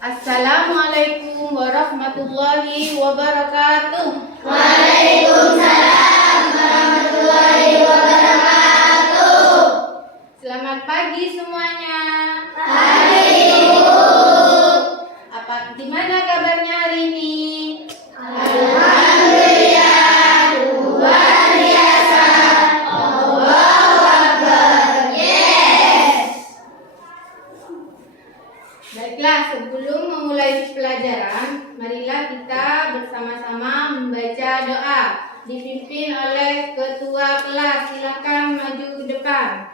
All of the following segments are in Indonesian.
Assalamualaikum warahmatullahi wabarakatuh. Waalaikumsalam warahmatullahi wabarakatuh. Selamat pagi semuanya. Pagi, Bu. Gimana kabarnya hari ini? Alhamdulillah, luar biasa. Allahu Akbar. Yes. Baiklah, sebelum memulai pelajaran, marilah kita bersama-sama membaca doa dipimpin oleh ketua kelas. Silakan maju ke depan.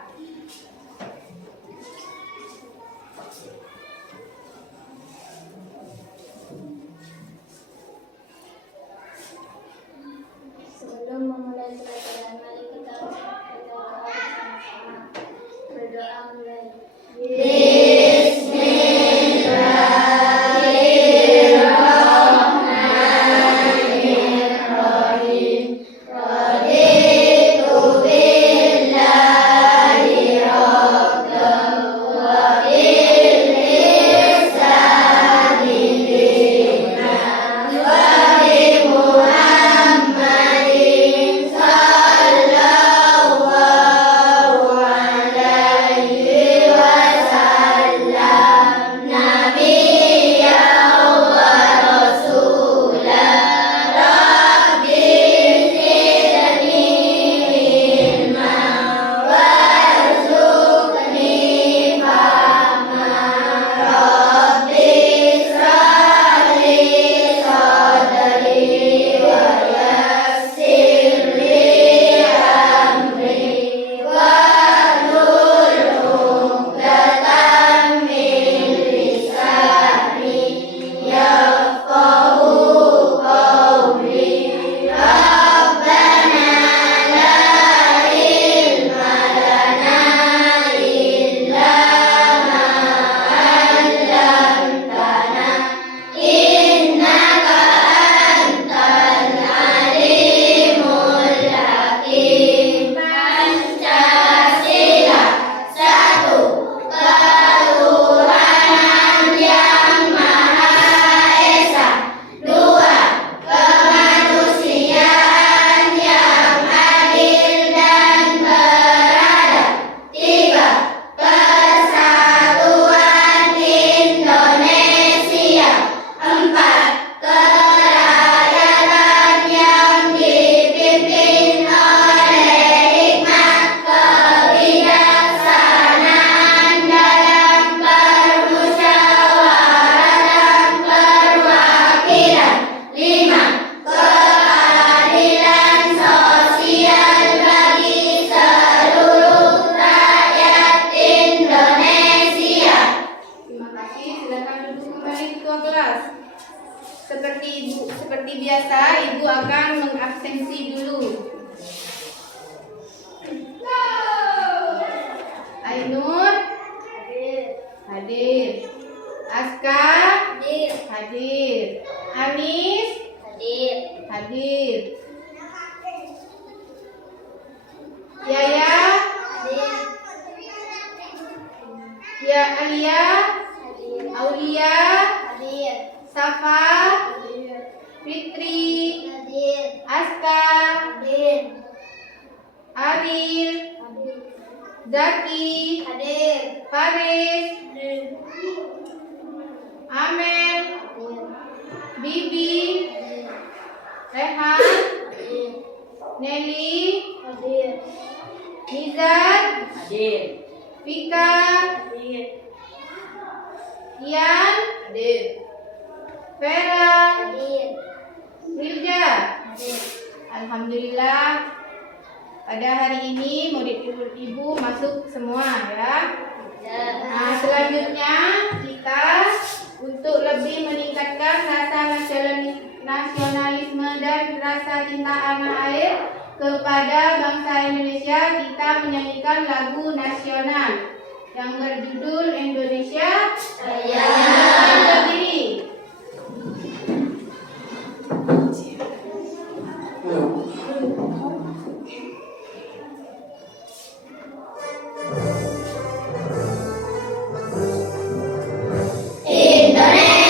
Sebelum memulai pelajaran, mari kita berdoa bersama-sama. Berdoa mulai. Seperti biasa, Ibu akan mengabsensi dulu. Ainur hadir. Aska hadir. Anis hadir. Yaya Ya Alia Aulia Safa Fitri Aska Aril Zaki Faris Amel Bibi Rehan Nelly Nizar Vika Ian Vera Hilda. Alhamdulillah, pada hari ini murid ibu masuk semua ya. Nah, selanjutnya kita untuk lebih meningkatkan rasa nasionalisme dan rasa cinta tanah air kepada bangsa Indonesia, kita menyanyikan lagu nasional yang berjudul Indonesia Raya. Berdiri. Indonesia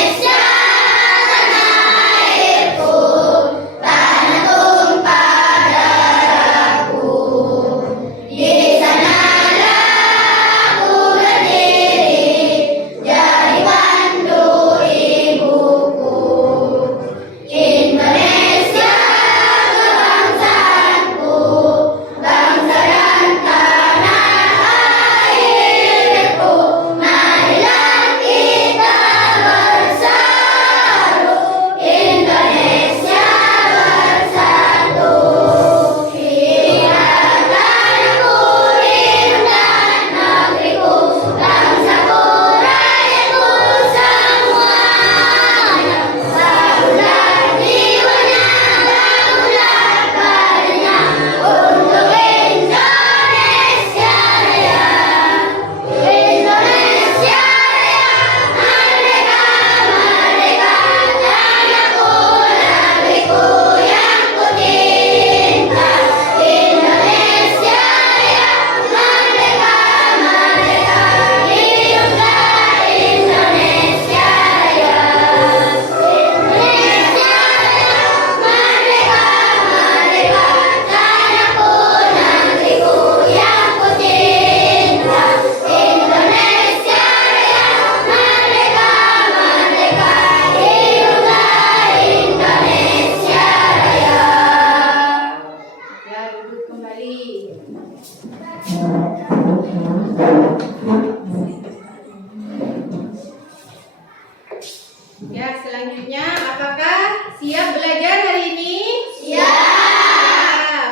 Selanjutnya, apakah siap belajar hari ini? Siap.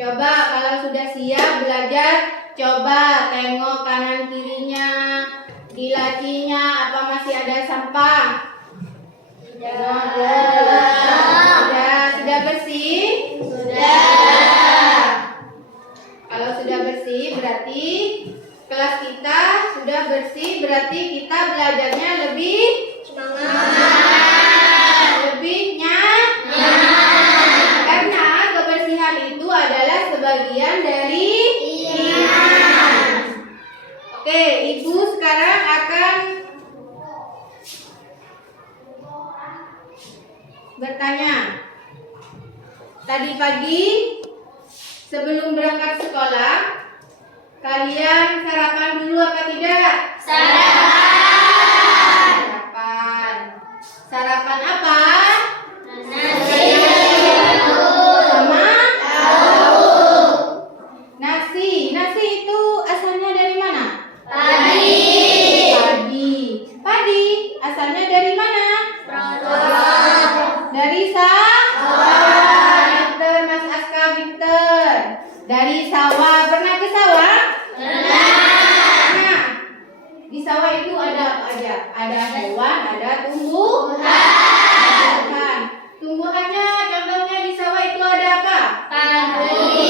Coba kalau sudah siap belajar, coba tengok kanan kirinya, di lacinya apa masih ada sampah? Sudah bersih? Kalau sudah bersih berarti kelas kita sudah bersih, berarti kita belajarnya lebih semangat, lebih nyaman. Karena kebersihan itu adalah sebagian dari iman. Oke, Ibu sekarang akan bertanya. Tadi pagi sebelum berangkat sekolah, kalian sarapan dulu apa tidak? Sarapan. Sarapan apa? Nasi Sama nasi. Nasi itu asalnya dari mana? Padi. Asalnya dari mana? Dari sawah. Pinter, Mas Aska, pinter. Dari sawah. Pernah ke sawah? Nah, di sawah itu ada apa aja? Ada hewan, ada tumbuhan. Tumbuhannya contohnya di sawah itu ada apa? Padi,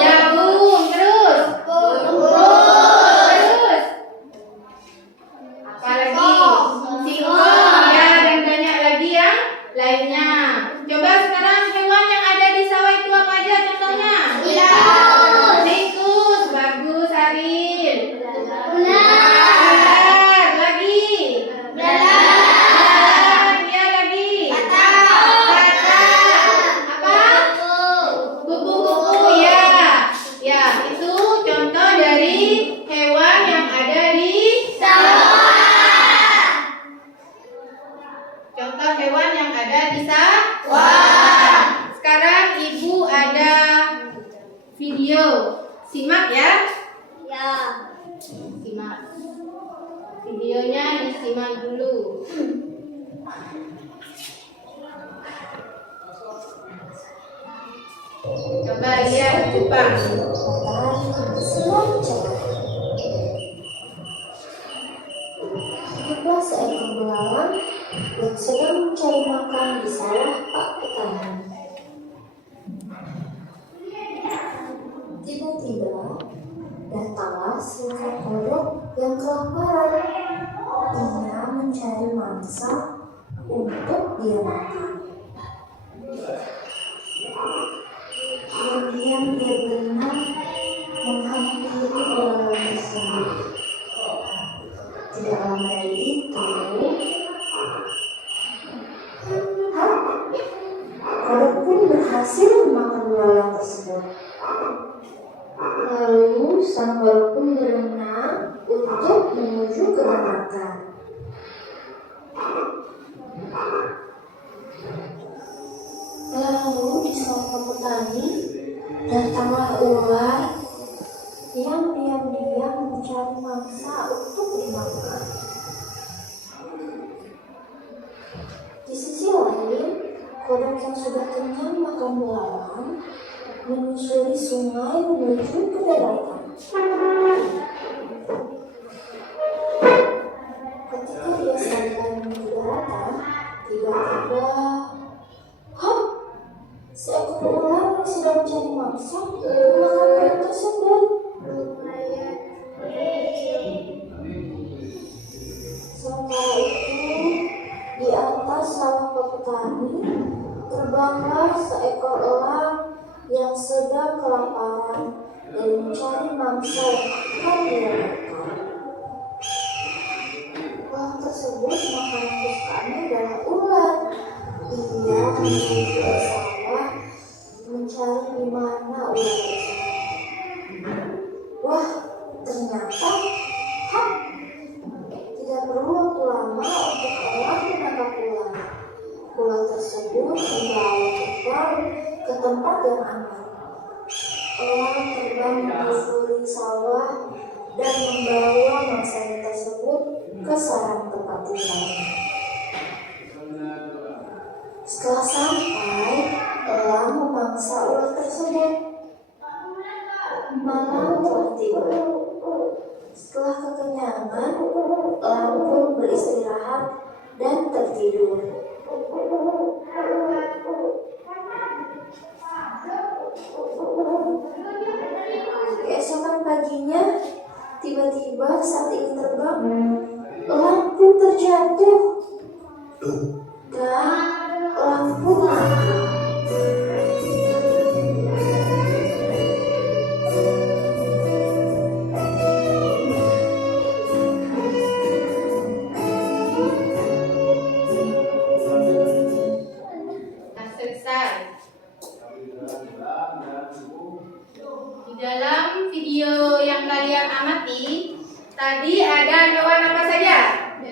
jagung, terus apa lagi? Singkong, ya, dan banyak lagi yang lainnya. Coba sekarang hewan yang ada di sawah itu apa aja contohnya? Tikus, bagus Aril. Ular, lagi. Ya, lagi. Apa? Kupu-kupu, ya. Ya, itu contoh dari hewan yang ada di contoh hewan yang ada di sawah. Sekarang Ibu ada video. Simak ya. Simak. Videonya disimak dulu. Coba lihat Jepang. Hiduplah seekor belalang yang sedang mencari makan di sawah Pak Petani. Tiba-tiba datanglah seekor kodok yang kelaparan. Ia mencari mangsa untuk dia makan. Kemudian dia berenang menghampiri belalang tersebut. Tidak lama dari itu, kodok pun berhasil memakan belalang tersebut. Lalu sang kodok pun berenang untuk menuju ke daratan. Lalu di sawah petani datanglah ular yang diam-diam mencari mangsa untuk dimakan. Di sisi lain, kodok yang sudah kenyang makan belalang menyusuri sungai menuju ke daratan. Ketika dia sampai menuju daratan, tiba-tiba, seekor ular yang sedang mencari mangsa memakan kodok tersebut. Sementara itu, di atas sawah petani terbanglah seekor elang yang sedang kelaparan dan mencari mangsa yang akan dimakan. Elang tersebut makanan kesukaannya adalah ular. Ia menuju ke sawah mencari di mana ular tersebut. Wah, ternyata tidak perlu waktu lama untuk elang menangkap ular. Ular tersebut membawa terbang ke tempat yang aman. Elang terbang menyusuri sawah dan membawa mangsanya tersebut ke sarang tidur. Keesokan paginya, tiba-tiba saat ingin terbang, lampu terjatuh dan lampu mati. Nah, selesai. Di dalam video yang kalian amati, tadi ada hewan apa saja? Apa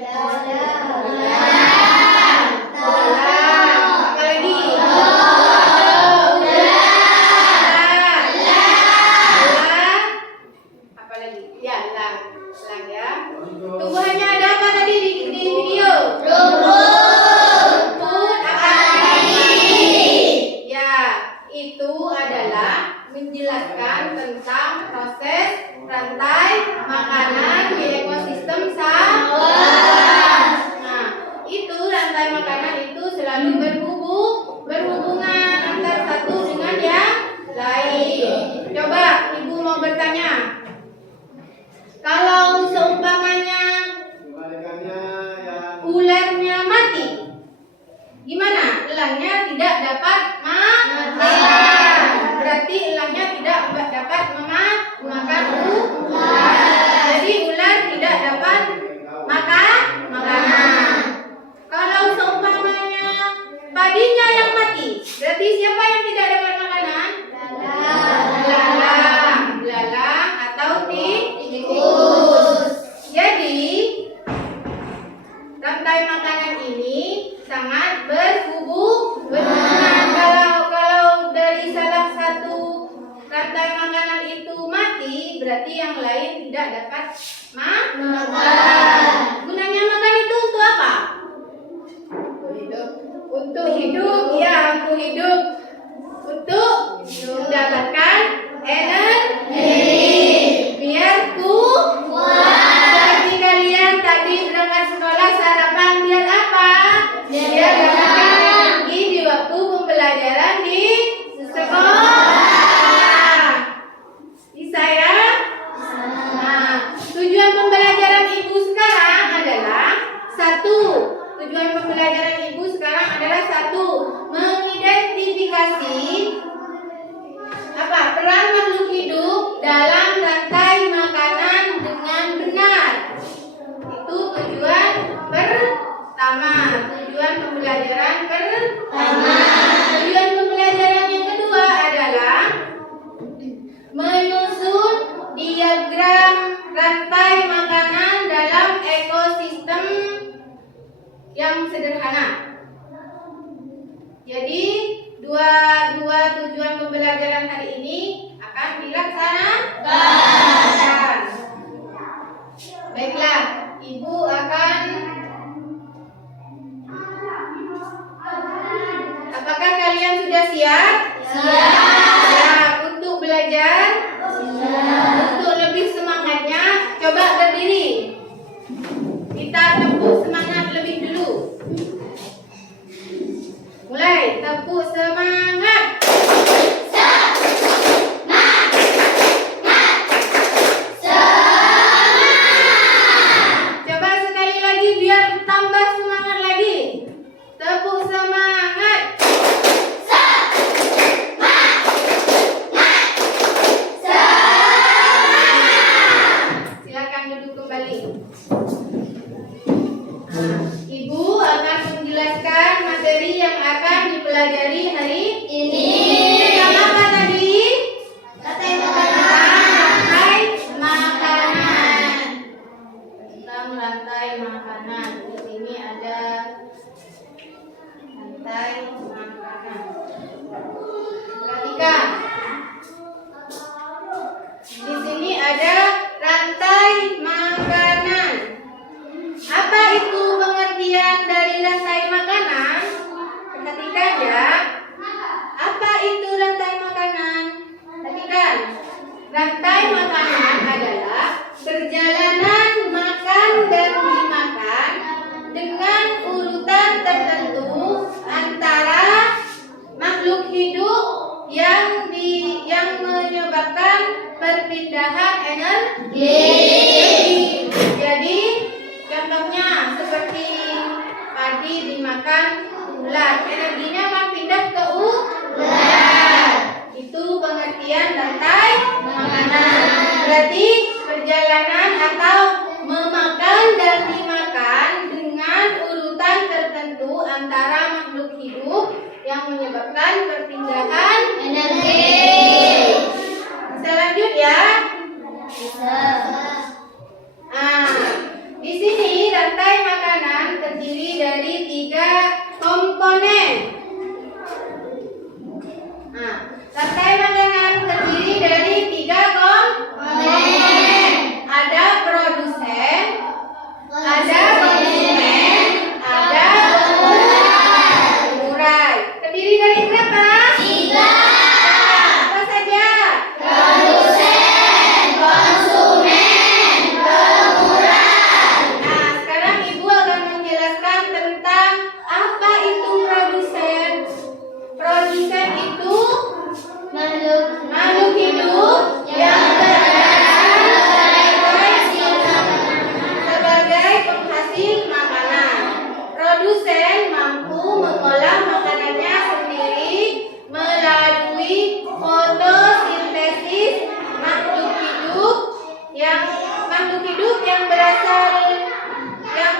lagi? Apa lagi? Ya, elang ya. Tumbuhannya ada apa tadi di video? Rumput apa lagi? Ya, itu adalah menjelaskan tentang proses rantai makanan di ekosistem sawah. Nah, itu rantai makanan itu selalu berhubungan antara satu dengan yang lain. Coba Ibu mau bertanya. Kalau seumpamanya ularnya mati, gimana? Elangnya tidak dapat makan. Berarti elangnya tidak dapat memakan ular. Jadi ular tidak dapat makan makanan. Kalau seumpamanya padinya yang mati, berarti siapa yang tidak dapat makanan? Belalang atau tikus. Jadi rantai makanan ini sangat berhubungan. Kalau dari salah satu rantai makanan itu mati, berarti yang lain tidak dapat makan. Gunanya makan itu untuk apa? Untuk hidup, ya, untuk hidup. Untuk mendapatkan energi. Biar seperti kalian tadi berangkat sekolah sarapan biar apa? Biar dapatkan energi di waktu pembelajaran di sekolah. Bisa ya? Nah, tujuan pembelajaran Ibu sekarang adalah satu. Tujuan pembelajaran Ibu sekarang adalah satu, mengidentifikasi apa? Peran makhluk hidup dalam rantai makanan dengan benar. Itu tujuan pertama. Tujuan pembelajaran pertama. Tujuan pembelajaran yang kedua adalah menyusun diagram rantai makanan dalam ekosistem yang sederhana. Jadi dua tujuan pembelajaran hari ini akan dilaksanakan. Baiklah, Ibu akan. Apakah kalian sudah siap? Siap untuk belajar? Untuk lebih semangatnya, coba berdiri. Kita tepuk semangat lebih dulu. Mulai, tepuk semangat. Coba sekali lagi biar tambah semangat lagi. Tepuk semangat. Silakan duduk kembali. Ibu akan menjelaskan materi yang akan dipelajari hari ini. Tentang apa tadi? Rantai makanan. Tentang rantai makanan. Di sini ada rantai makanan. Perhatikan. Di sini ada rantai makanan. Apa itu pengertian dari rantai makanan? Perhatikan ya. Apa itu rantai makanan? Perhatikan. Rantai makanan adalah perjalanan makan dan dimakan menyebabkan perpindahan energi. Bisa lanjut ya. Bisa. Nah, di sini rantai makanan terdiri dari 3 komponen. Nah, rantai makanan terdiri dari 3 komponen. Ada produsen, ada konsumen, ada pengurai. Terdiri dari berapa? 3. Apa saja? Produsen, konsumen, pengurai. Nah, sekarang Ibu akan menjelaskan tentang apa itu produsen. Produsen itu makhluk hidup yang sebagai penghasil makanan. Produsen mampu mengolah makanannya sendiri melalui fotosintesis. Makhluk hidup yang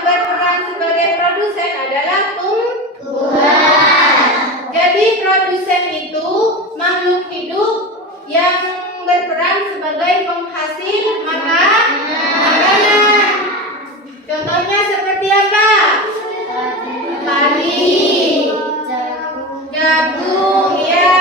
berperan sebagai produsen adalah tumbuhan. Jadi produsen itu makhluk hidup yang berperan sebagai penghasil makanan. Contohnya seperti apa? Padi, jagung, ya.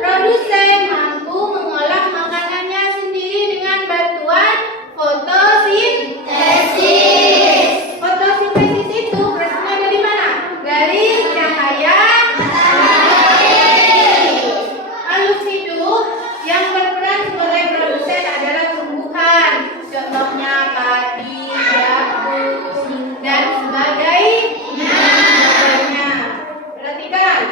Produsen mampu mengolah makanannya sendiri dengan bantuan fotosintesis. Fotosintesis itu berasal dari mana? Dari cahaya matahari. Makhluk hidup yang berperan sebagai produsen adalah tumbuhan. Contohnya padi, jagung, dan sebagainya. Perhatikan.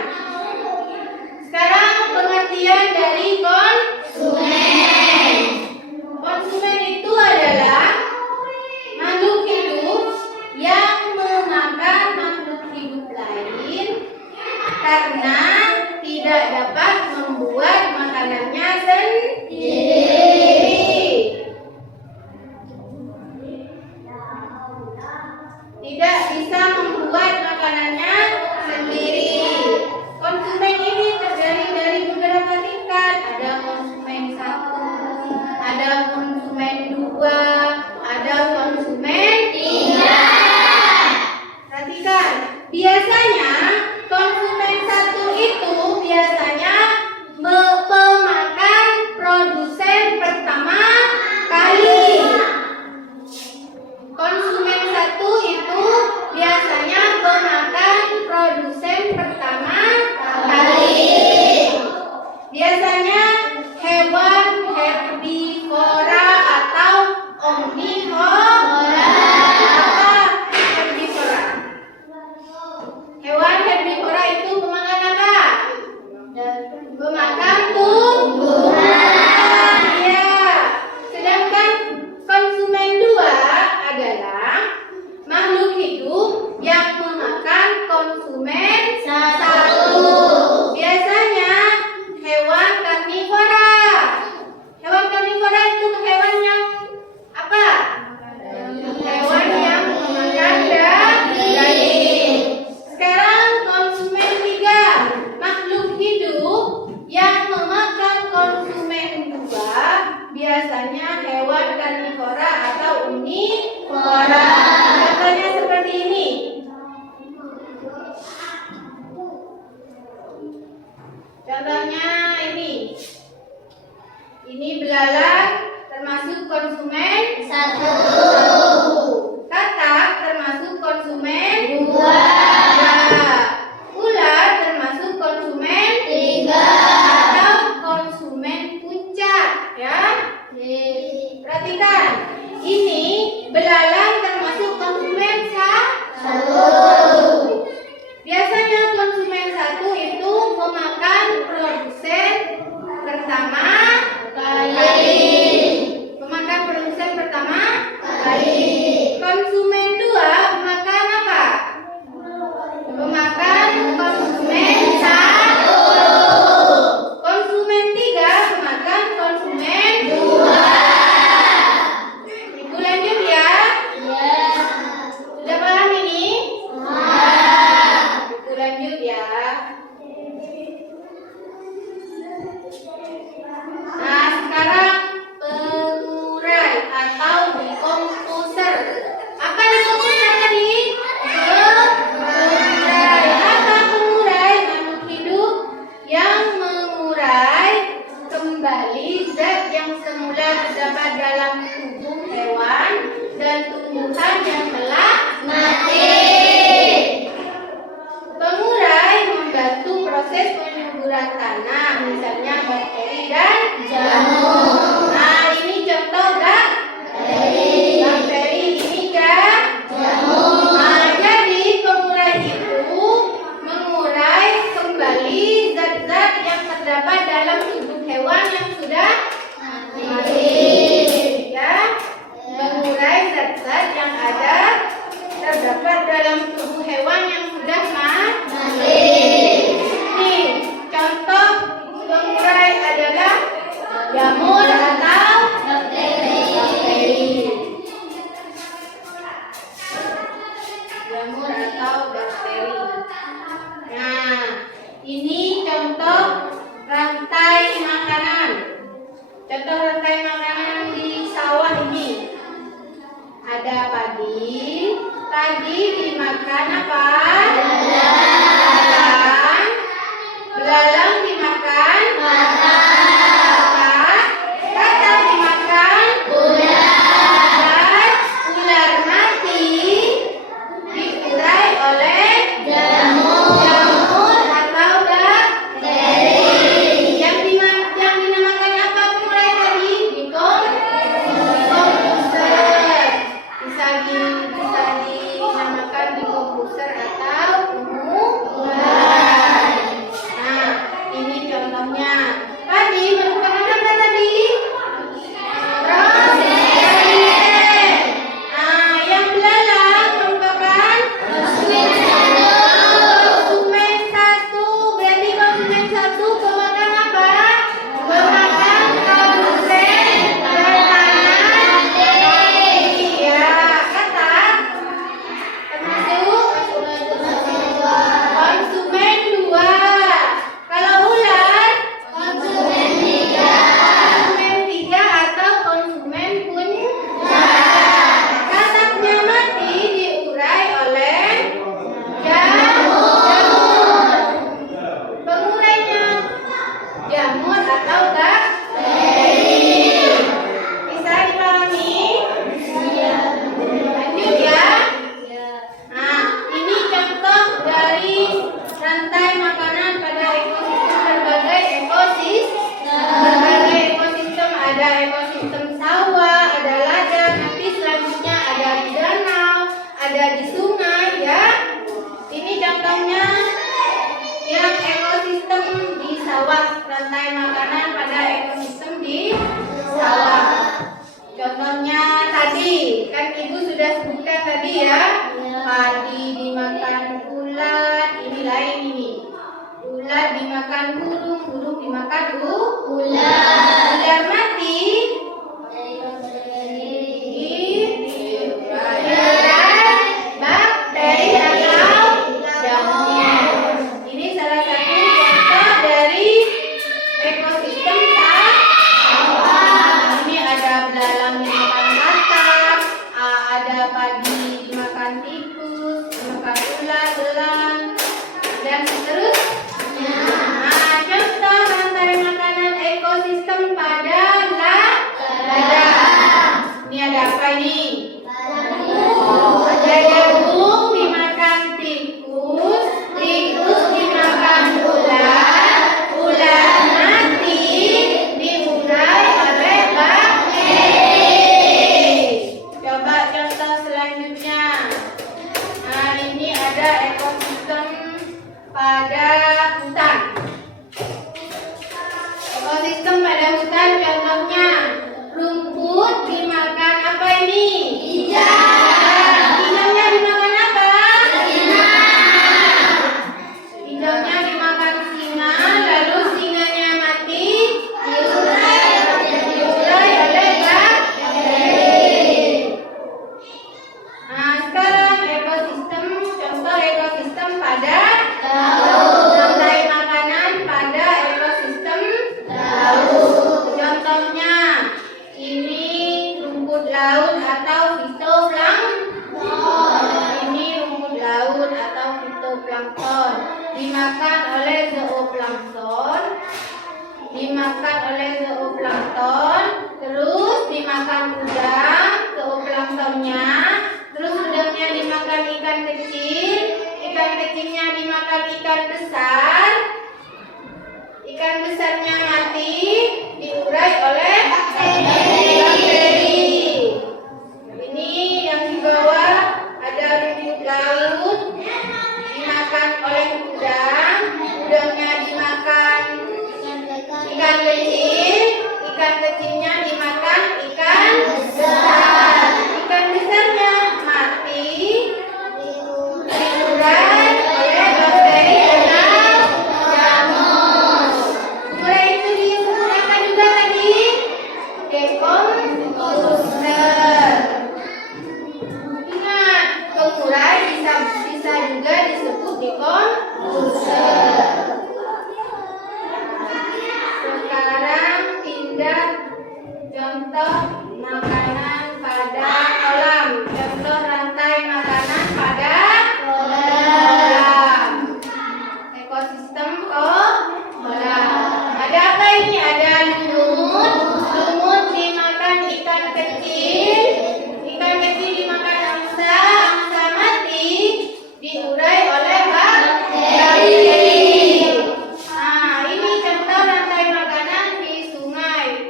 Sekarang pengertian dari konsumen. Konsumen itu adalah makhluk hidup yang memakan makhluk hidup lain karena tidak dapat membuat makanannya sendiri. Tidak bisa membuat makanannya sendiri. Konsumen ini terdiri dari beberapa tingkat. Ada konsumen 1, ada konsumen 2, ada konsumen 3. Perhatikan, biasanya konsumen 1 itu biasanya pemakan produsen pertama kali. Konsumen 1 itu biasanya pemakan produsen pertama kali. Biasanya hewan herbivora atau omnivora. Apa herbivora? Hewan herbivora itu pemakan apa? Pemakan tumbuhan. Ya. Sedangkan konsumen 2 adalah makhluk hidup yang memakan konsumen 1. Biasanya hewan karnivora. Hewan karnivora itu hewan yang apa? Hewan yang memakan daging. Sekarang konsumen 3, makhluk hidup yang memakan konsumen 2, biasanya hewan karnivora atau omnivora. Contohnya seperti ini. Contohnya ini. Ini belalang termasuk konsumen 1. Katak termasuk konsumen 2. Ular termasuk konsumen 3 atau konsumen puncak, ya. Perhatikan, ini belalang termasuk konsumen 1. Biasanya konsumen 1 itu memakan produsen pertama kali. Pemakan produsen pertama kali. Konsumen 2 memakan apa? Memakan konsumen 1. Konsumen 3 memakan konsumen 2. Ibu lanjut ya. Sudah paham ini? Ibu lanjut ya. yang telah mati. Pengurai membantu proses penyuburan tanah, misalnya bakteri dan Jamur. Nah, ini contoh bakteri, ini Jamur. Nah, jadi pengurai itu mengurai kembali zat-zat yang terdapat dalam tubuh hewan yang sudah mati. Ya, mengurai zat-zat yang terdapat dalam tubuh hewan yang sudah mati. Nih, contoh pengurai adalah jamur atau bakteri. Jamur atau bakteri. Nah, ini contoh rantai makanan. Contoh rantai makanan di sawah ini. Ada padi. Padi dimakan apa? Belalang. Belalang dimakan katak. Katak dimakan ular. Ular mati diurai oleh jamur atau bakteri. Yang dinamakan apa pengurai tadi? Dekomposer. Bisa dinamakan dekomposer atau pengurai. Nah, ini contohnya. Tadi merupakan apa tadi? Proses. Nah, yang belalang merupakan konsumen satu. Berarti konsumen satu pemakan apa? Pemakan konsumen bertanah. Iya, kata termasuk konsumen dua. Kalau ular konsumen tiga atau konsumen puncak. Kataknya mati diurai oleh jamur. Pengurainya jamur atau bakteri. Bisa dipahami? Lanjut ya. Nah, ini contoh dari rantai makanan pada ekosistem berbagai ekosistem. Ada ekosistem sawah, ada ladang, nanti selanjutnya ada di danau, ada di sungai ya. Ini contohnya yang ekosistem di sawah, rantai makanan pada ekosistem di sawah. Contohnya tadi, kan Ibu sudah sebutkan tadi ya. Padi dimakan ulat, ini lain ini. Ulat dimakan burung, burung dimakan ular. Ular mati bakteri atau jamur. Ini salah satu contoh dari ekosistem sawah. Ini ada belalang dimakan katak, ada padi dimakan tikus, dimakan ular, belang, dan seterusnya. Nah, contoh rantai makanan ekosistem pada ladang. Ini ada apa ini? Ada jagung dimakan tikus, tikus dimakan ular, ular mati diurai oleh bakteri. Coba contoh selanjutnya. Nah, ini ada ekosistem pada hutan. Ekosistem pada hutan contohnya rumput dimakan apa ini? Hijaunya dimakan apa? Hijaunya dimakan singa, lalu singanya mati diurai oleh bakteri. Nah, sekarang contoh ekosistem pada rantai makanan pada ekosistem laut. Contohnya ini rumput laut atau fitoplankton. Ini rumput laut atau fitoplankton dimakan oleh zooplankton, terus dimakan udang, zooplanktonnya, terus kecilnya dimakan ikan besar, ikan besarnya mati, diurai oleh bakteri. Ini yang di bawah ada rumput laut, dimakan oleh udang, udangnya dimakan ikan kecil, ikan kecilnya dimakan ikan besar, ikan besarnya mati, diurai oleh bakteri atau jamur. Urai itu disebut apa juga tadi? Dekomposer. Ingat, pengurai bisa juga disebut dekomposer. Sekarang pindah contoh makanan pada kolam. Contoh rantai makanan pada kolam. Ekosistem kolam. Ada apa ini? Ada lumut. Lumut dimakan ikan kecil. Ikan kecil dimakan angsa. Angsa mati. Diurai oleh bakteri. Nah, ini contoh rantai makanan di sungai.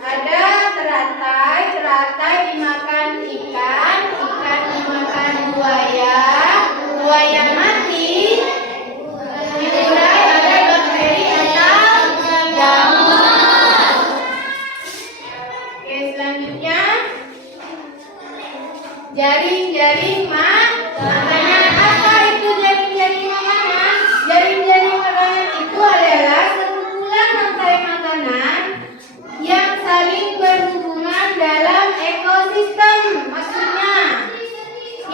Ada teratai. Teratai dimakan ikan. Ikan dimakan buaya. Buaya mati. Diurai oleh bakteri atau jamur. Oke, selanjutnya jaring-jaring makanan. Apa itu jaring-jaring makanan? Jaring-jaring makanan itu adalah sekumpulan rantai makanan yang saling berhubungan dalam ekosistem. Maksudnya,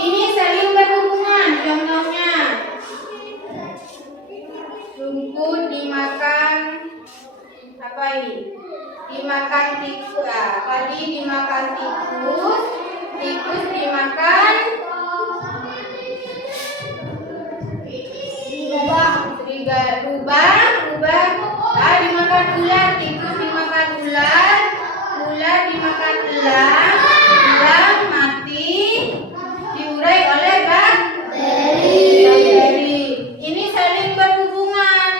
ini saling berhubungan. Contohnya, rumput dimakan apa ini? Dimakan tikus. Padi dimakan tikus. Tikus dimakan rubang dimakan ular. Tikus dimakan ular. Ular dimakan elang mati, diurai oleh bakteri. Ini saling berhubungan.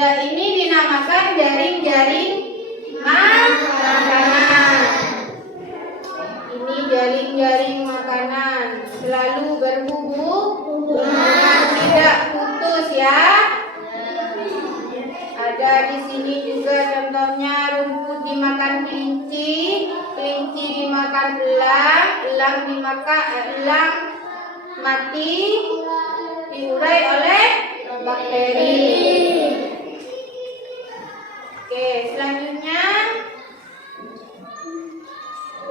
Ini dinamakan jaring-jaring makanan. Ini jaring-jaring makanan selalu berhubungan, tidak putus ya. Ada di sini juga contohnya rumput dimakan kelinci, kelinci dimakan elang, elang mati, diurai oleh bakteri. Oke, selanjutnya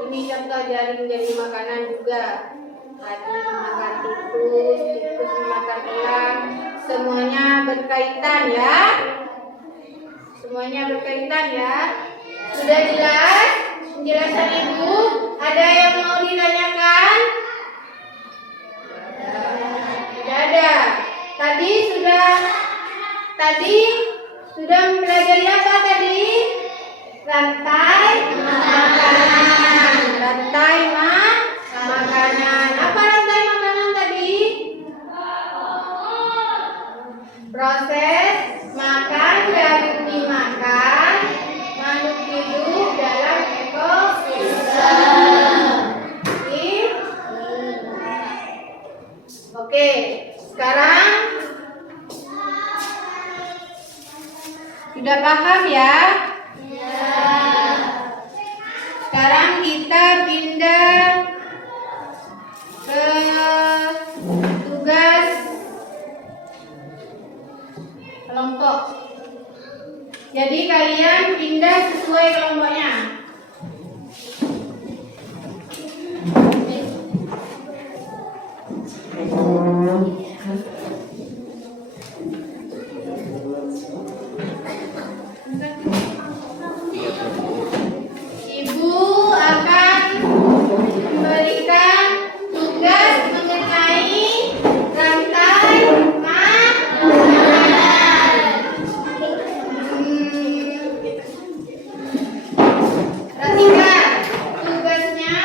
ini contoh jaring-jaring makanan juga. Tadi dimakan tikus, tikus dimakan elang. Semuanya berkaitan ya. Semuanya berkaitan ya. Sudah jelas penjelasan Ibu? Ada yang mau ditanyakan? Tidak ada. Tadi sudah mempelajari apa tadi? Rantai makanan. Rantai makanan. Apa rantai makanan tadi? Proses makan dan dimakan makhluk hidup dalam ekosistem. Oke, sekarang sudah paham ya? Sekarang kita pindah ke tugas kelompok. Jadi kalian pindah sesuai kelompoknya. Ibu akan memberikan tugas mengenai rantai makanan. Perhatikan tugasnya.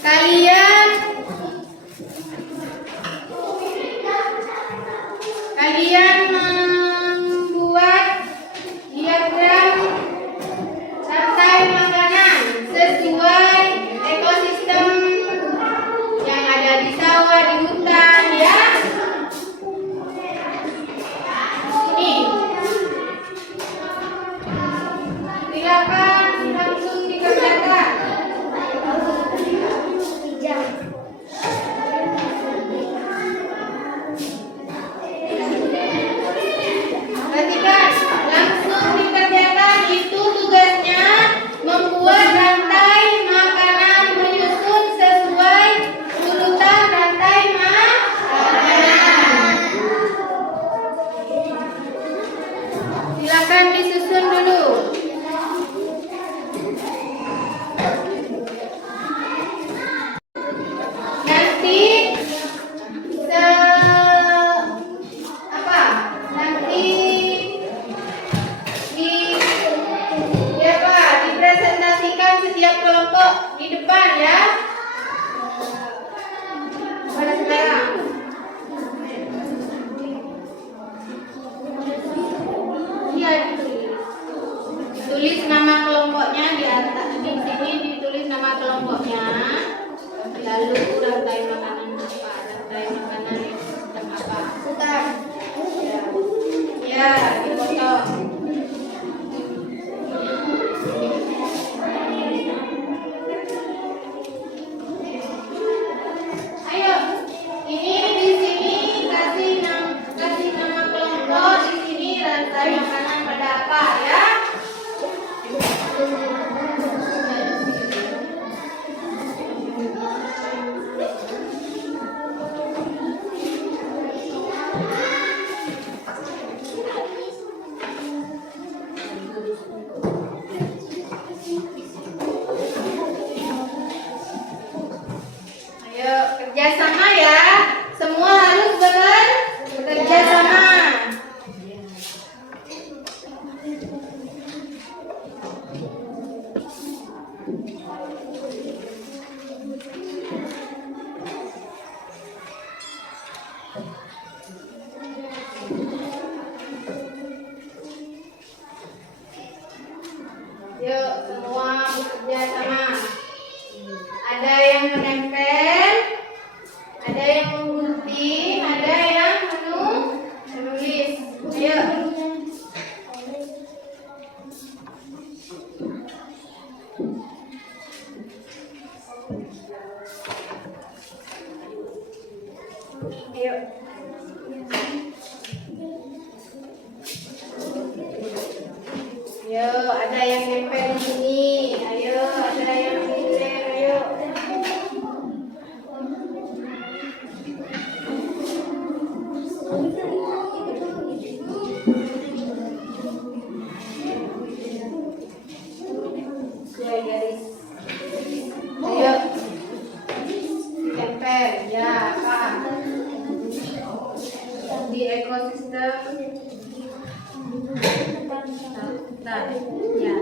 Kalian membuat diagram rantai makanan sesuai ekosistem yang ada di sawah, di hutan, ya. Ini. Silakan langsung dikerjakan. Perhatikan, langsung dikerjakan. Itu tugasnya, membuat rantai makanan menyusun sesuai urutan rantai makanan. Silakan disusun dulu. Nanti dipresentasikan setiap kelompok di depan, ya. Pada sekarang. Iya, tulis nama kelompoknya di atas. Di sini ditulis nama kelompoknya. Lalu rantai makanan apa? Rantai makanan ekosistem apa? Bukan. Ya, dipotong. Ayo, ini di sini kasih nama kelompok. Di sini rantai makanan pada apa, ya? Ayo, kerjasama, ya. Semua harus bekerja sama. Yuk, semua bekerja sama. Ada yang menempel, ada yang menggunting, ada yang menulis. Ayo. Ayo. Ayo, ada yang nempel di sini. Ayo, ada yang nempel. Ayo. Garis. Ayo. Nempel. Ya, apa? Di ekosistem. Hutan. Ya.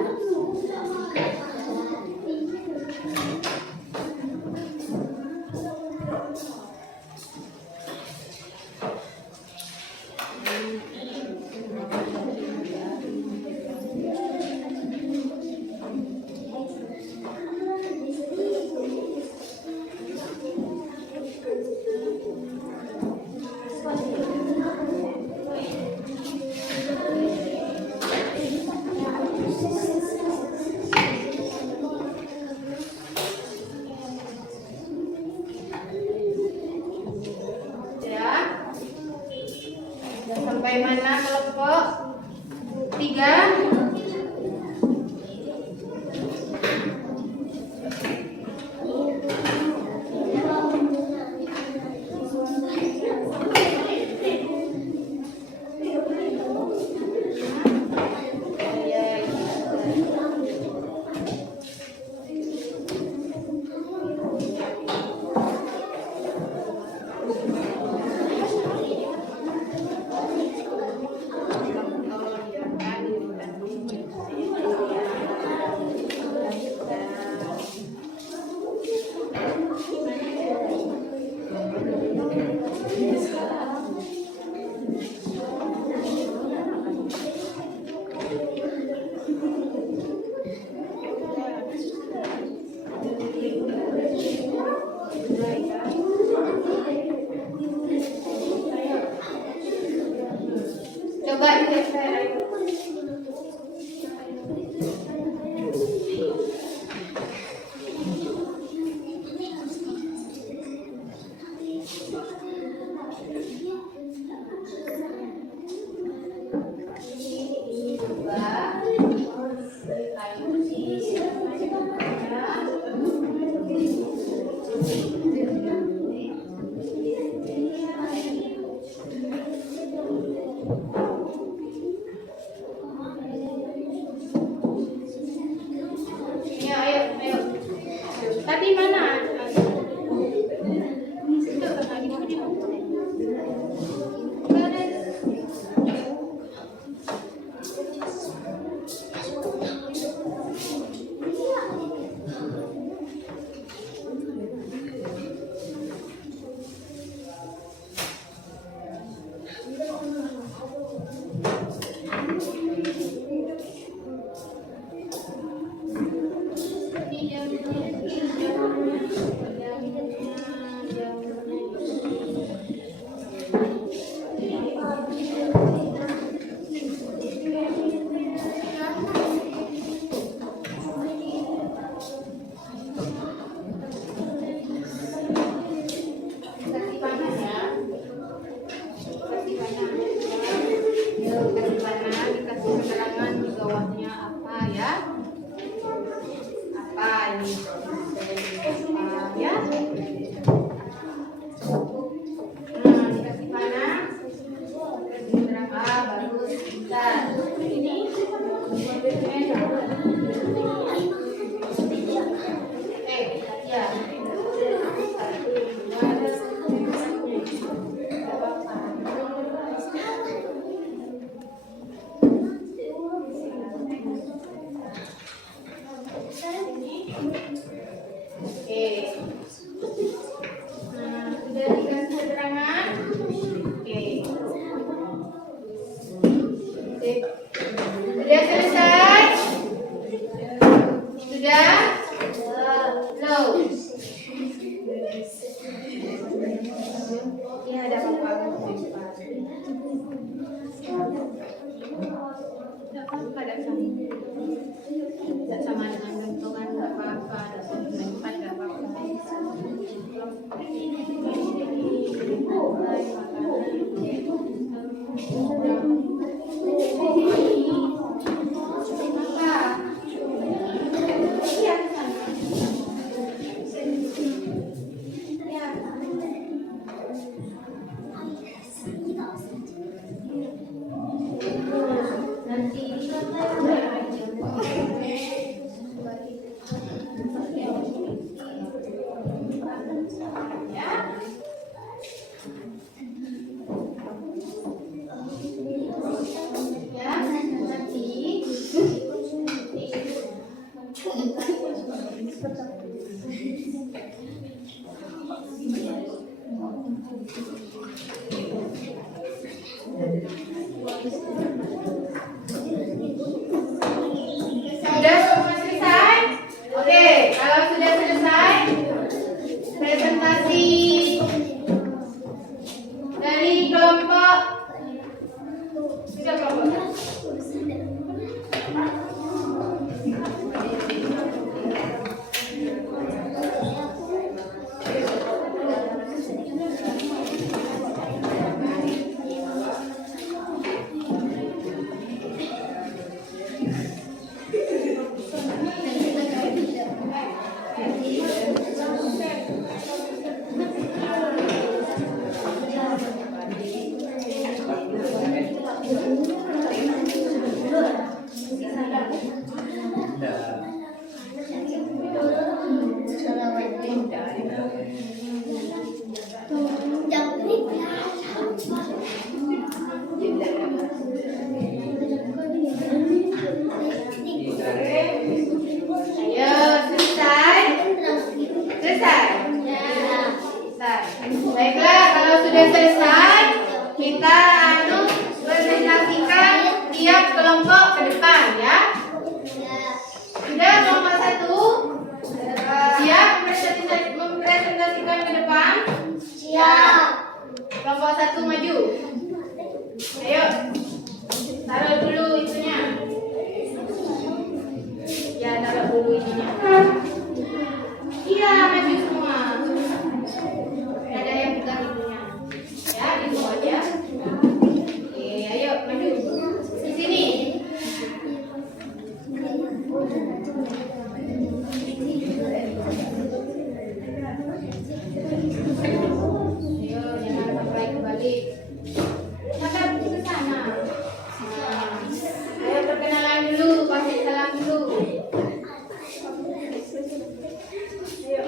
Sampai mana kelompok 3? Ini ada apa-apa? Tidak sama dengan bentukan, nggak apa-apa. Ada bentukan, nggak apa-apa. Sudah semua selesai? Oke, kalau sudah selesai, presentasi dari kelompok sudah kelompok. Baiklah, kalau sudah selesai, kita presentasikan tiap kelompok ke depan ya. Sudah kelompok 1 siap mempresentasikan ke depan? Siap. Kelompok 1 maju. Ayo, taruh dulu itunya. Ya, taruh dulu itunya. Iya, maju semua. Ada yang pegang itunya. Ya, itu aja. Oke, ayo maju. Di sini. Ayo, jangan sampai kebalik. Hadap ke sana. Nah, ayo perkenalan dulu, kasih salam dulu. Ayo.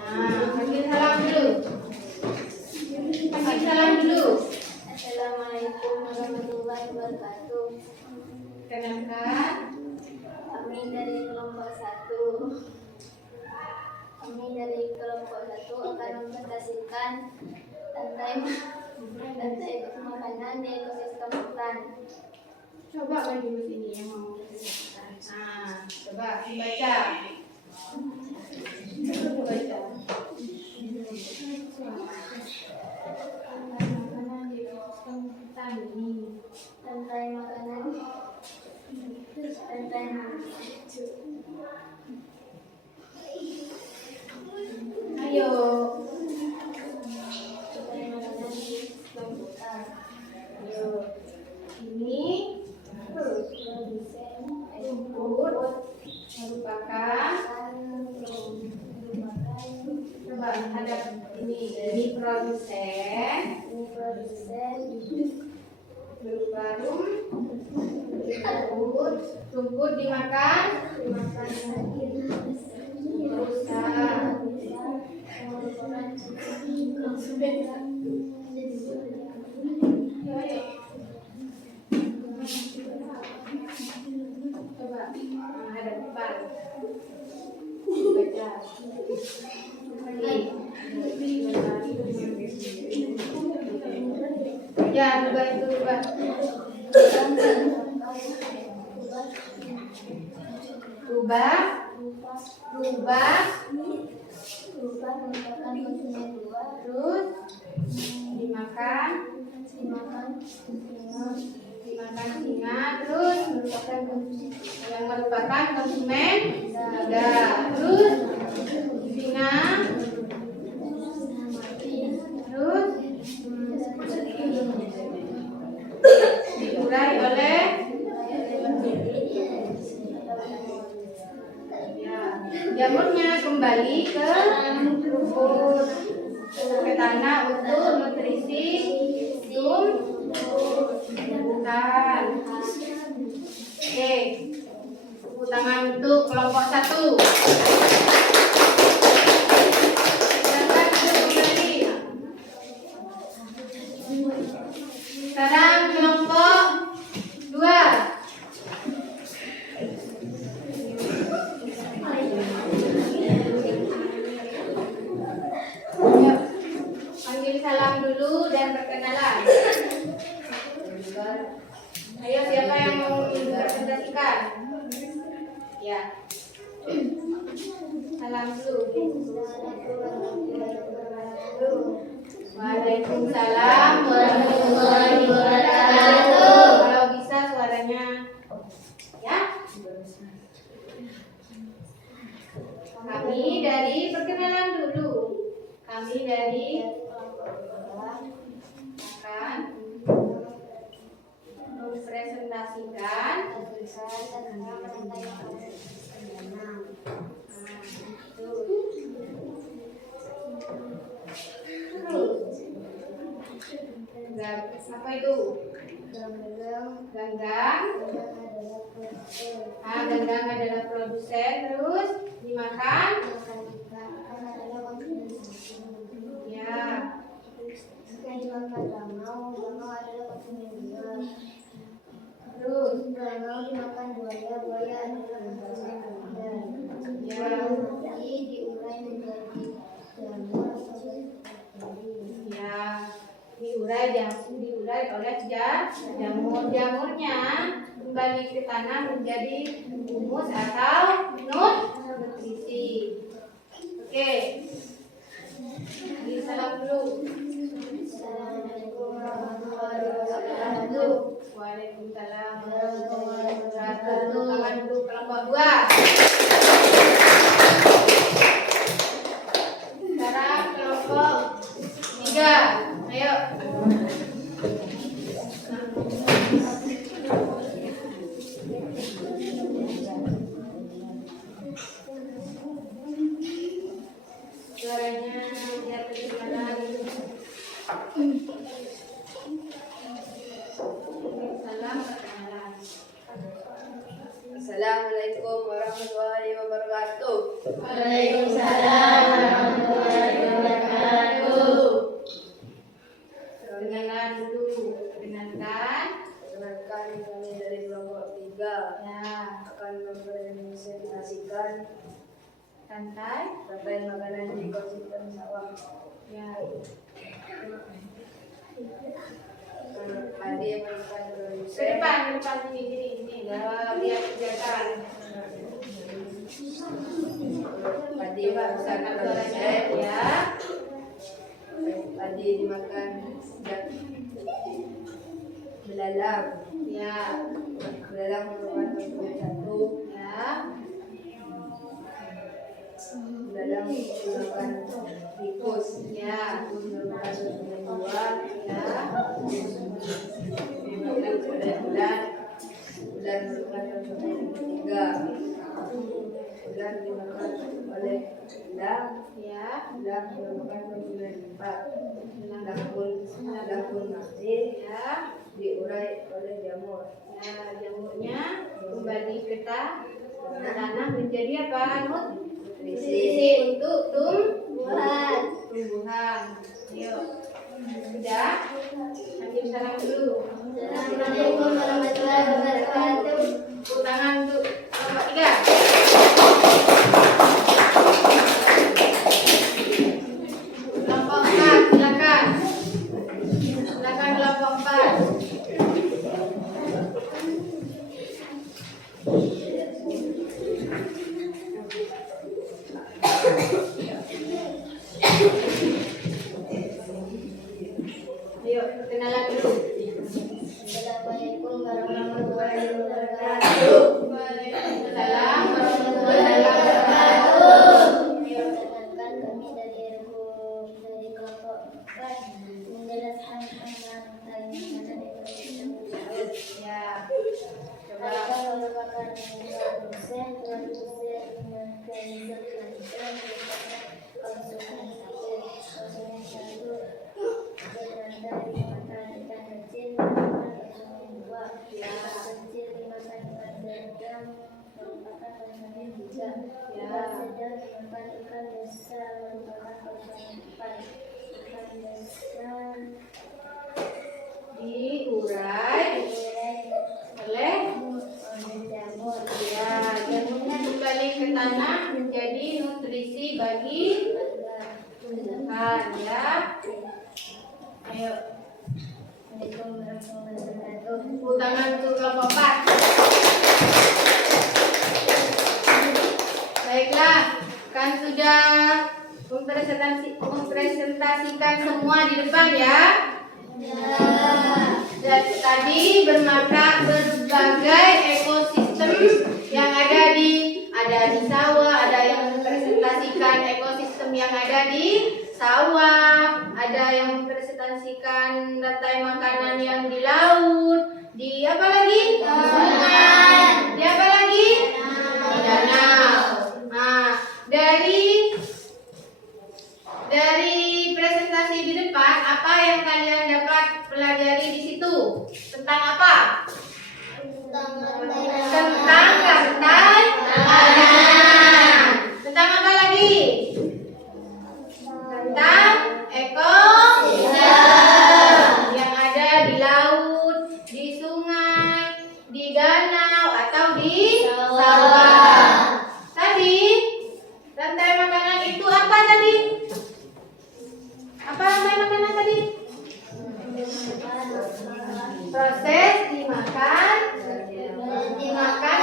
Nah, kasih salam dulu. Kasih salam dulu. Assalamualaikum warahmatullahi wabarakatuh. Kenalkan. Kami dari kelompok 1 akan mempresentasikan rantai makanan di ekosistem hutan. Coba maju ke sini yang mau. Nah, coba baca. Baca. Makanan di ekosistem hutan ini. Rantai makanan. Ayo. Ayo. Ini rumput merupakan coba ada ini produsen berupa rumput dimakan rusa. Coba ada depan baca ya coba itu coba Rubah merupakan konsumsi dua. terus dimakan singa, terus yang merupakan konsumen tiga, terus singa, terus diurai oleh jamurnya kembali ke rumput, ke tanah untuk nutrisi tumbuhan. Oke, tepuk tangan untuk kelompok 1. Silakan duduk kembali. Sekarang kelompok 2. Panggil salam dulu dan perkenalan. Ayo, siapa yang mau dipresentasikan? Ya. Salam dulu. Waalaikumsalam warahmatullahi wabarakatuh. Kalau bisa suaranya, ya. Kami dari perkenalan dulu. Kami dari akan mempresentasikan apa itu? Ganggang. Ganggang adalah produsen, terus dimakan. Ya. Terus dimakan buaya diurai menjadi jamur. Ya, diurai oleh jamurnya kembali ke tanah menjadi humus atau nutrisi. Oke. Salam dulu. Assalamualaikum warahmatullahi wabarakatuh. Waalaikumsalam warahmatullahi wabarakatuh. Tangan dulu kelompok 2. Sekarang kelompok 3. Ayo. Suaranya biar kedengaran. Salam perkenalan. Assalamualaikum warahmatullahi wabarakatuh. Waalaikumsalam warahmatullahi wabarakatuh. Perkenalan dulu. Perkenalkan Kami dari kelompok 3 ya, akan mempresentasikan santai. makanan di ekosistem sawah. Ya. Padi merupakan Ke produsen. depan ini biar kelihatan. Padi Coba merupakan besarkan suaranya produsen. ya. Padi dimakan sejak belalang. Ya. Belalang merupakan konsumen 1. Ya. Belalang dimakan tikus. Ya. Tikus merupakan konsumen 2. Ya. Dimakan oleh ular. Ular merupakan konsumen 3. Ular dimakan oleh udang. Ya. Udang merupakan konsumen 4. Dapur mati Ya. diurai oleh jamur. Ya, jamurnya kembali ke tanah menjadi apa? Nutrisi untuk tumbuhan. Ayo. Sudah? Lanjut salam dulu. Assalamualaikum warahmatullahi wabarakatuh. Tepuk tangan untuk kelompok 3. Kelompok 4, silakan. Silakan kelompok 4. Ayo, kenalan dulu. Assalamualaikum warahmatullahi wabarakatuh. Waalaikumsalam warahmatullahi wabarakatuh. Perkenalkan kami dari kelompok 4 menjelaskan tentang makanan ekosistem laut. Ya. Coba. Mereka merupakan produsen menghasilkan konsumen satu berdasar dimakan ikan kecil konsumen 2 kecil dimakan ikan sedang merupakan konsumen 3 ikan sedang dimakan ikan besar merupakan konsumen 4 ikan besar Diurai oleh jamur ya, jamurnya dibalik ke tanah menjadi nutrisi bagi tumbuhan ya. Ayo, Assalamualaikum warahmatullahi wabarakatuh. tepuk tangan untuk kelompok 4. Baiklah, kan sudah mempresentasikan semua di depan ya. Dan tadi berbagai ekosistem yang ada di sawah, ada yang mempresentasikan ekosistem yang ada di sawah, ada yang mempresentasikan rantai makanan yang di laut, di apa lagi? Sungai. Di apa lagi? Di danau. Nah, dari presentasi di depan, apa yang kalian dapat pelajari di situ? Tentang apa? Tentang rantai makanan. Tentang apa lagi? Tentang ekosistem yang ada di laut, di sungai, di danau, atau di sawah. Tadi rantai makanan itu apa tadi? Apa rantai makanan tadi? Proses dimakan dan dimakan.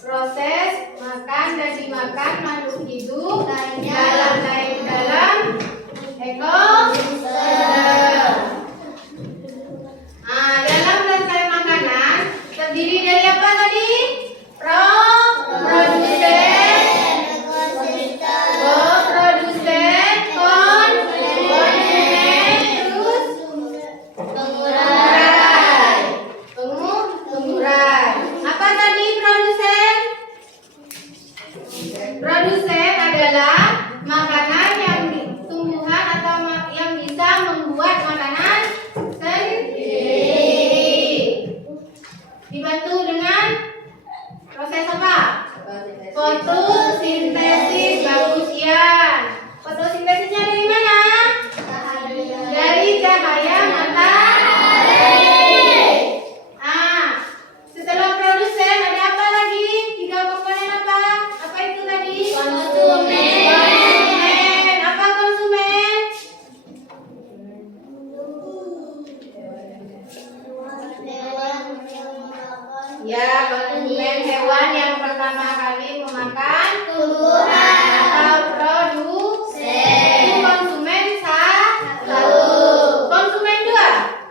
Proses makan dan dimakan makhluk hidup dalam ekosistem. Dalam rantai makanan terdiri dari apa tadi? Produsen, konsumen, terus pengurai. Apa tadi produsen? Produsen adalah makanan yang tumbuhan atau yang bisa membuat makanan sendiri. Dibantu dengan proses apa? Fotosintesis. Bagus ya. Fotosintesisnya dari mana? Dari cahaya matahari. Setelah produsen ada apa lagi? 3 komponen apa? Apa itu tadi? Konsumen. Apa konsumen? Ya, konsumen hewan yang pertama kali memakan tumbuhan atau produsen. Itu konsumen 1. Konsumen 2.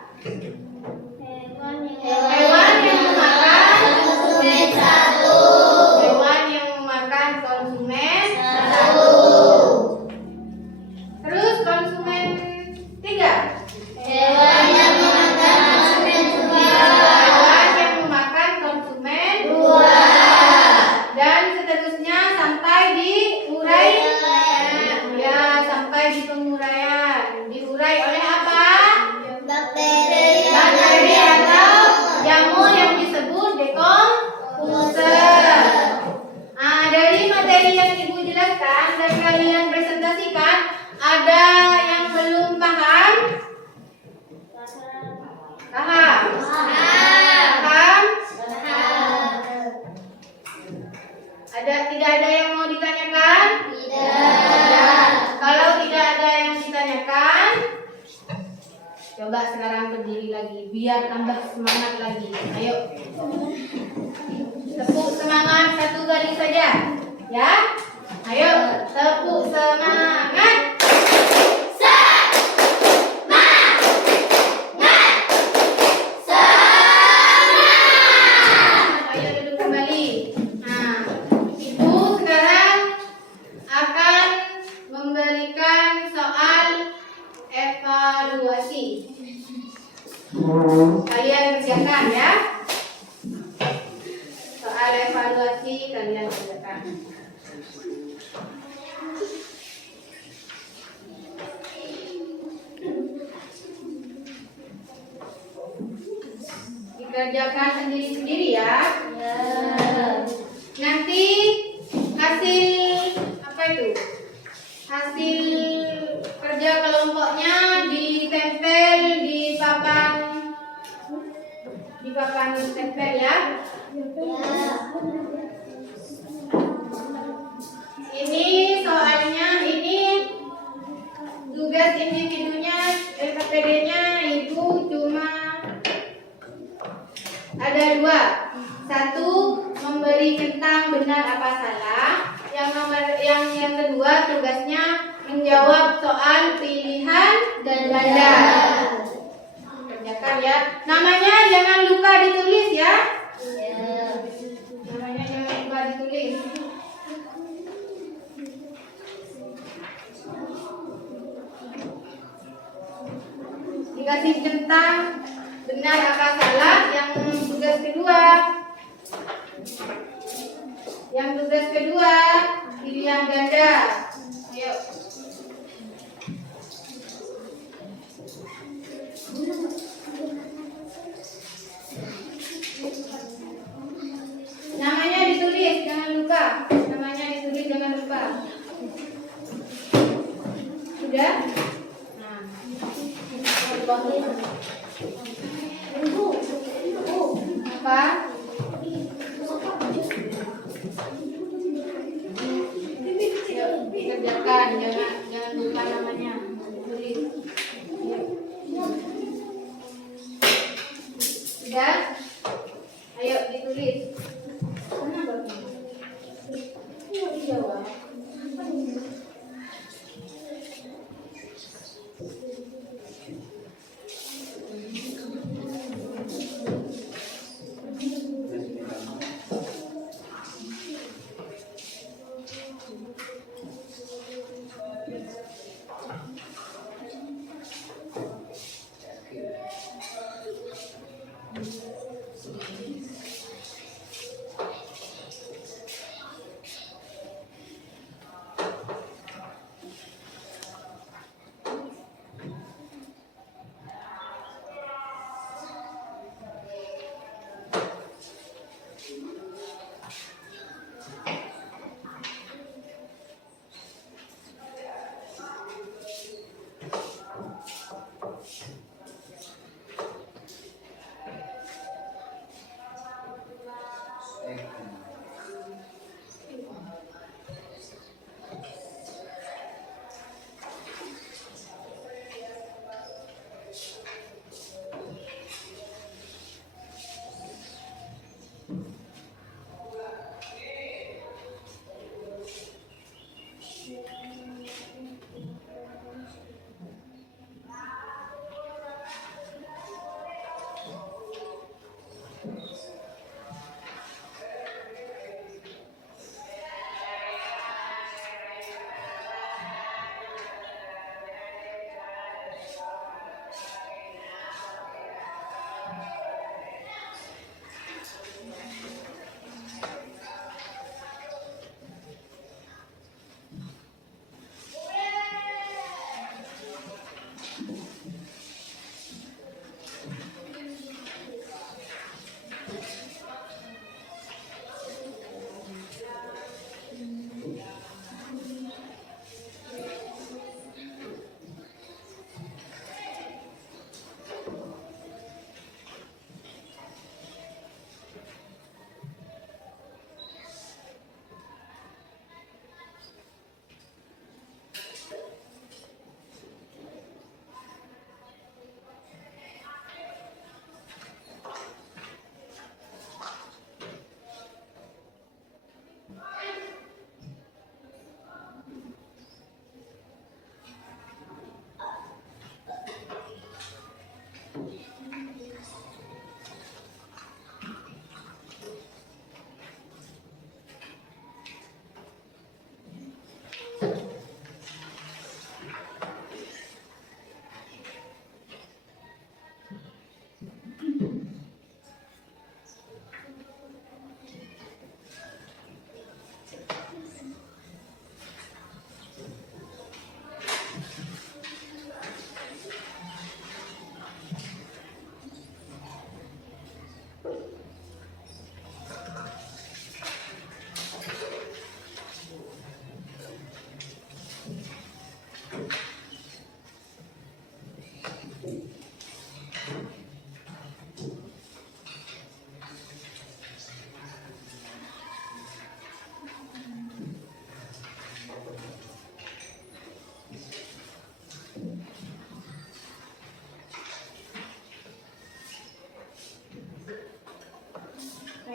Hewan yang memakan konsumen 1. Hewan yang memakan konsumen 1. Terus konsumen 3. Hewan yang memakan konsumen 2. Dan seterusnya sampai diurai. Ya, sampai di penguraian. Diurai oleh apa? Bakteri atau jamur yang disebut dekomposer. Dari materi yang Ibu jelaskan dan kalian presentasikan, ada yang belum paham? Paham? Paham? Tidak ada yang mau ditanyakan? Tidak. Kalau tidak ada yang ditanyakan, coba sekarang berdiri lagi biar tambah semangat lagi. Ayo. Tepuk semangat 1 kali saja. saja. Ya. Ayo, tepuk semangat. Ayo duduk kembali. Nah, Ibu sekarang akan memberikan soal evaluasi. Kalian kerjakan ya. Soal evaluasi kalian kerjakan. Dikerjakan sendiri-sendiri ya. Nanti hasil apa itu? Hasil kerja kelompoknya ditempel di papan tempel ya. Ini soalnya, ini tugas individunya PPD-nya Ibu cuma ada 2. 1 memberi tentang benar apa salah. Yang kedua tugasnya menjawab soal pilihan ganda. Kerjakan ya. Namanya jangan lupa ditulis ya. Namanya jangan lupa ditulis. Dikasih tentang benar apa salah yang tugas kedua. Yang tugas kedua pilihan ganda. Ayo. Namanya ditulis, jangan lupa. Namanya ditulis, jangan lupa. Sudah? Nah. Apa? Kerjakan, jangan lupa namanya. Tulis. Sudah? Ayo ditulis. Mana bagian? Dijawab.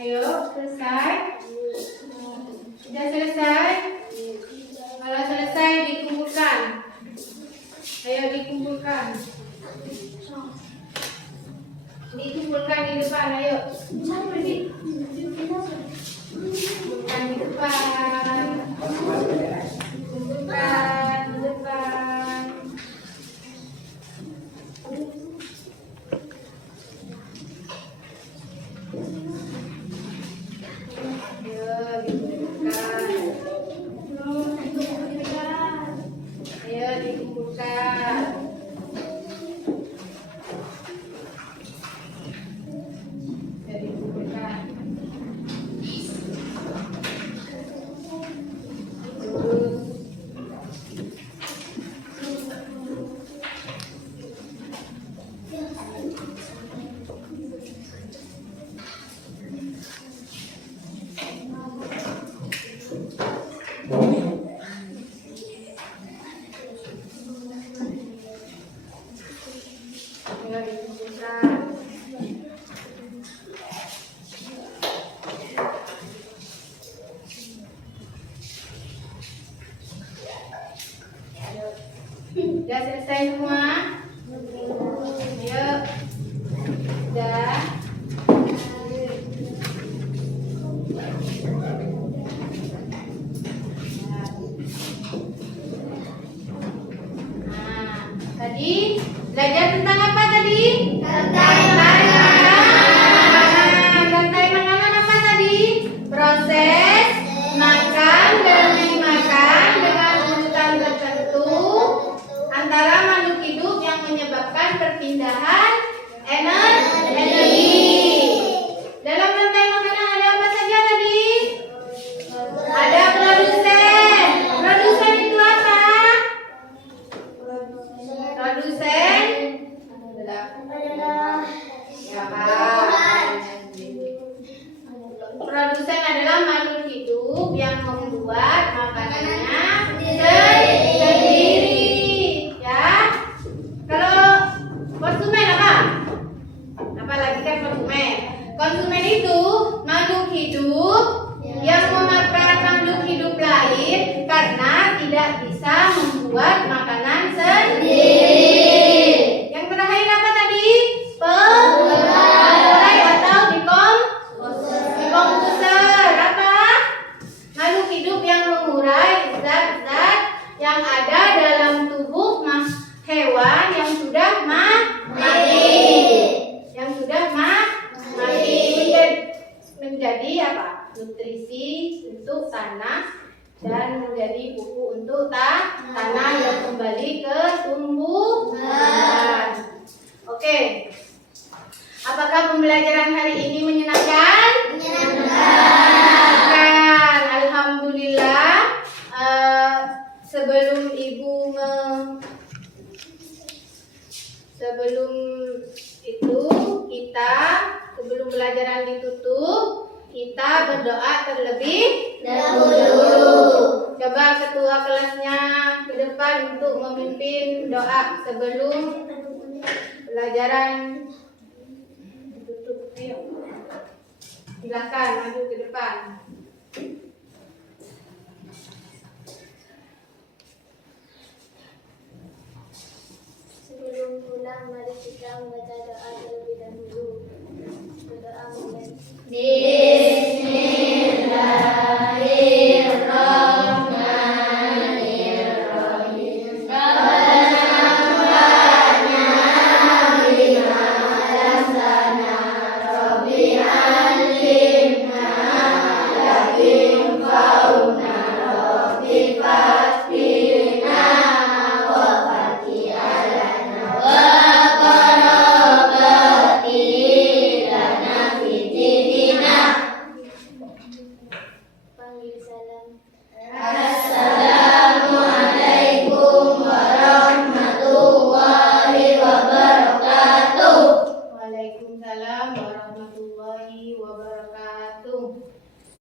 Ayo, selesai. Sudah selesai? Kalau selesai dikumpulkan. Ayo dikumpulkan. Dikumpulkan di depan, ayo. Kumpulkan di depan. Kumpulkan di depan. Ayo dikumpulkan. Sudah selesai semua? Ayo. Sudah. Nah, tadi belajar tentang apa tadi? Rantai makanan apa tadi? Proses makan dan dimakan dengan urutan tertentu antara makhluk hidup yang menyebabkan perpindahan energi. Dalam rantai makanan ada apa saja tadi? Ada produsen. Produsen itu apa? Produsen Produsen adalah makhluk hidup yang membuat makanannya sendiri. Ya. Kalau konsumen apa? Apalagi kan konsumen. Konsumen itu makhluk hidup yang memakan makhluk hidup lain karena tidak bisa membuat makanan sendiri. Yang terakhir apa tadi? Pengurai atau dekomposer. Apa? Makhluk hidup yang mengurai zat-zat yang ada dalam tubuh hewan yang sudah mati. Yang sudah mati menjadi apa? Nutrisi untuk tanah dan menjadi pupuk untuk tanah yang kembali ke tumbuhan. Oke. Apakah pembelajaran hari ini menyenangkan? Menyenangkan. Alhamdulillah. Sebelum sebelum pelajaran ditutup, kita berdoa terlebih dahulu. Coba ketua kelasnya ke depan untuk memimpin doa sebelum pelajaran ditutup. Ayo. Silakan maju ke depan. Sebelum pulang, mari kita membaca doa terlebih dahulu. Berdoa mulai. Bismillahirrahmanirrahim. Panggil salam. Assalamualaikum warahmatullahi wabarakatuh. Waalaikumsalam warahmatullahi wabarakatuh.